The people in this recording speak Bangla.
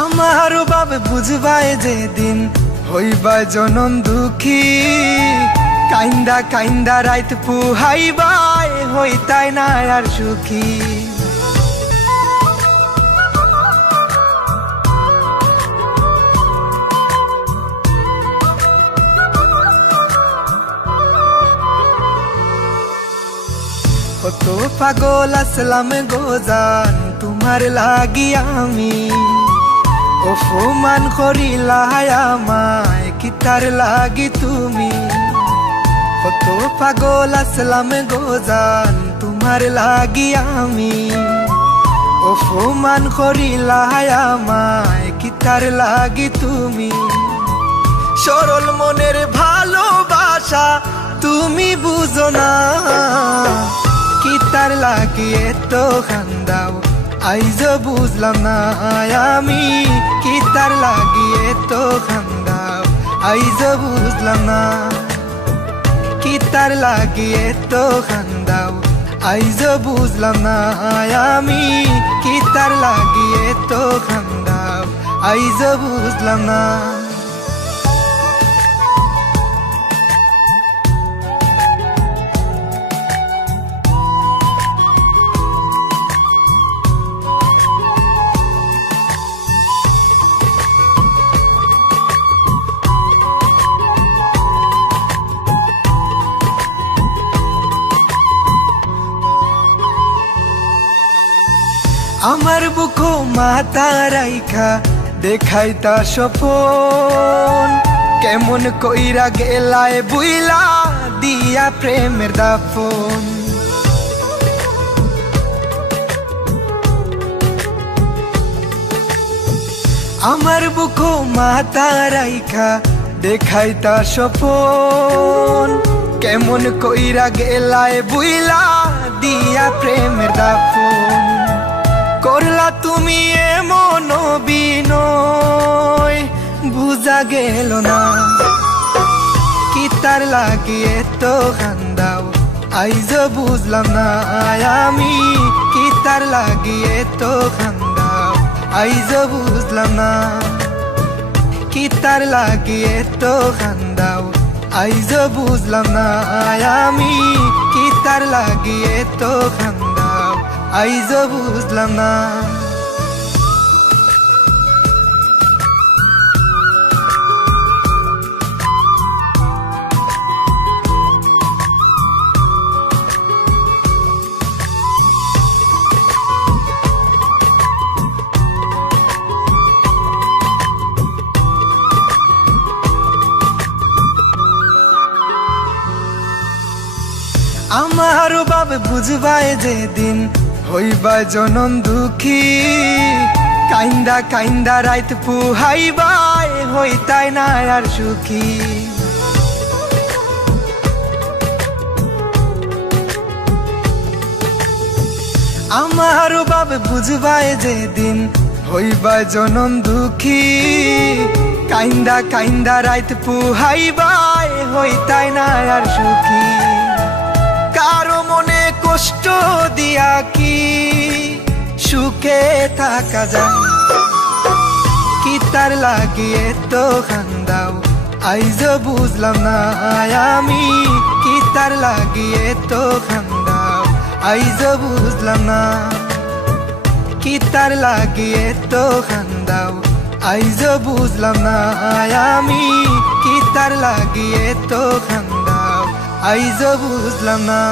আমার বাবে বুঝবাই যেদিন হইবা জনম দুঃখী, কাইন্দা কাইন্দা রাইত পুহাইবাই হইতাই না আর সুখী। কত পাগল আসলাম গোজান তোমার লাগি আমি, অপমান করিলা আমায় কিতার লাগি তুমি। কত পাগল আসলাম গোজান তোমার লাগি আমি, অপমান করিলা আমায় কিতার লাগি তুমি। সরল মনের ভালোবাসা তুমি বুঝো না, কিতার লাগি এত কান্দাও আইজ বুঝলাম না আমি। কিতার লাগি এত কান্দাও আইজ বুঝলাম না, কিতার লাগি এত কান্দাও আইজ বুঝলাম না আমি। কিতার লাগি এত কান্দাও আইজ বুঝলাম না। আমার বুকো মাথা রাইখা দেখাইতা স্বপন, কেমন কইরা গেলায় বুইলা দিয়া প্রেমের দাফন। আমার বুকো মাথা রাইখা দেখাইতা স্বপন, কেমন কইরা গেলায় বুইলা দিয়া প্রেমের দাফন। করলা তুমি এমন বিনয় বুঝা গেল না, কিতার লাগি এত কান্দাও আইজ বুঝলাম না আমি। কিতার লাগি এত কান্দাও আইজ বুঝলাম না, কিতার লাগি এত কান্দাও আইজ বুঝলাম না আমি। কিতার লাগি এত কান্দাও আইজ বুঝলাম না। আমার বাবে বুঝবাই যেদিন হইবা জনম দুঃখী, কাইন্দা কাইন্দা রাইত পুহাইবাই হইতাই না আর সুখী। আমার বাবে বুঝবাই যেদিন হইবা জনম দুঃখী, কাইন্দা কাইন্দা রাইত পুহাইবাই হইতাই না আর সুখী। কারো মনে কষ্ট দিয়া কি সুখে থাকা যায়, কিতার লাগি এত কান্দাও আইজ বুঝলাম না আমি। কিতার লাগি এত কান্দাও আইজ বুঝলাম না, কিতার লাগি এত কান্দাও আইজ বুঝলাম না আমি। কিতার লাগি এত কান্দাও আইজ বুঝলাম না।